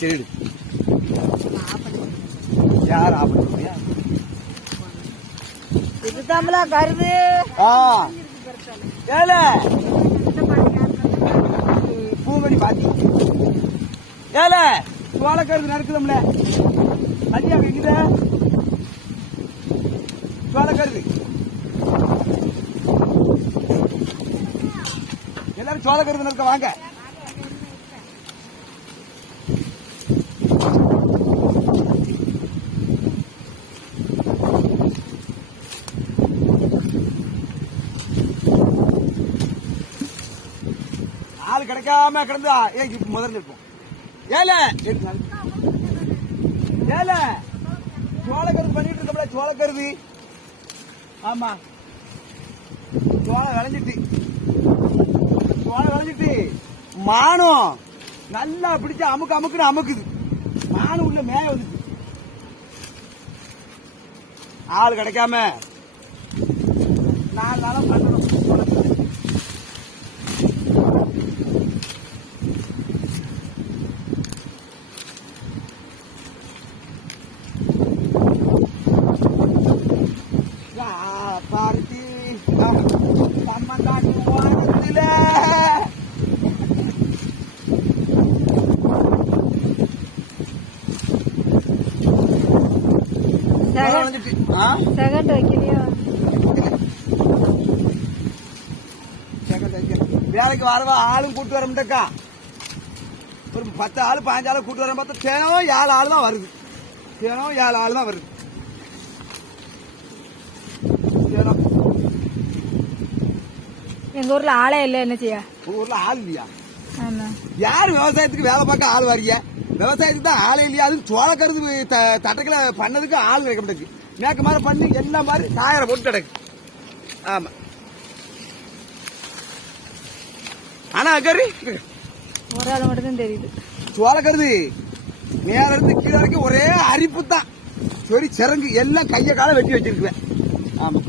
சரி யார் ஆஃப் பண்ணுறியா இதுதாம்ல கருது ஏல பூமணி பாத்தி ஏல சோளக்கருது நடக்குதும்ல ஐயா எங்கிட்ட சோளக்கருது எல்லாரும் சோளக்கருது நடக்க வாங்க ஆள் கிடைக்காம கிடந்தா முதல்ல இருப்போம் ஏல ஏல சோளக்கருது பண்ணிட்டு இருக்கோம்ல சோளக்கருது ஆமா சோளம் விளைஞ்சிட்டு மானம் நல்லா பிடிச்சா அமுக்குன்னு அமுக்குது மானம் உள்ள மேய வந்துச்சு ஆள் கிடைக்காம 4 நாளா பண்ணணும் பார்த்தி சம்மந்தாண்டு வாரத்தில் செகண்ட் வைக்கலையா வேலைக்கு வரவா ஆளும் கூட்டு வர முடியக்கா ஒரு 10 ஆளு 15 ஆளு கூட்டு வர பார்த்தா சேனம் 7 ஆள் தான் வருது சேனம் 7 ஆள் தான் வருது எங்க ஊர்ல ஆளே இல்ல என்ன செய்ய ஊர்ல ஆள் இல்லையா யாரு விவசாயத்துக்கு வேலை பார்க்க ஆள் வரிய விவசாயத்துக்கு தான் ஆளே இல்லையா அது சோளக்கருது தட்டக்கில பண்ணதுக்கு ஆள் வைக்க முடியாது மேக்க மாதிரி பண்ணி எல்லா மாதிரி தாயரை போட்டு கிடக்கு ஆமா ஆனா கறி ஒரு ஆள் மட்டும் தான் தெரியுது சோளக்கருது மேல இருந்து கீழே வரைக்கும் ஒரே அரிப்பு தான் சரி சிறங்கு எல்லாம் கைய கால வெட்டி வச்சிருக்குவேன் ஆமா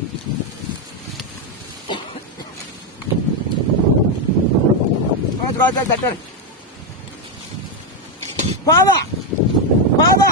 தட்டர் பாவா பாவா